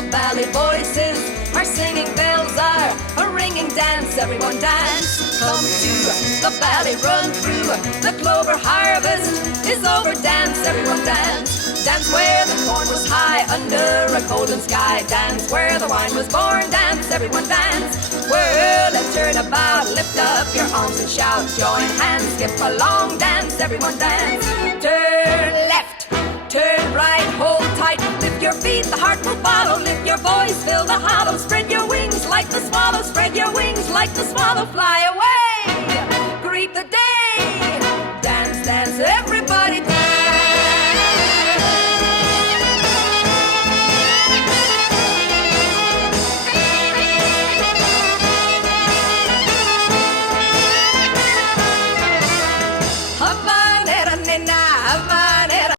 The valley voices are singing, bells are a ringing, dance, everyone dance. Come to the valley, run through, the clover harvest is over, dance, everyone dance. Dance where the corn was high under a golden sky, dance where the wine was born, dance, everyone dance. Well, let's turn about, lift up your arms and shout, join hands, skip along, dance, everyone dance. Turn left, turn right, hold tight, lift your feet, the heart will follow, lift your voice, fill the hollow, spread your wings like the swallow, spread your wings like the swallow, fly away.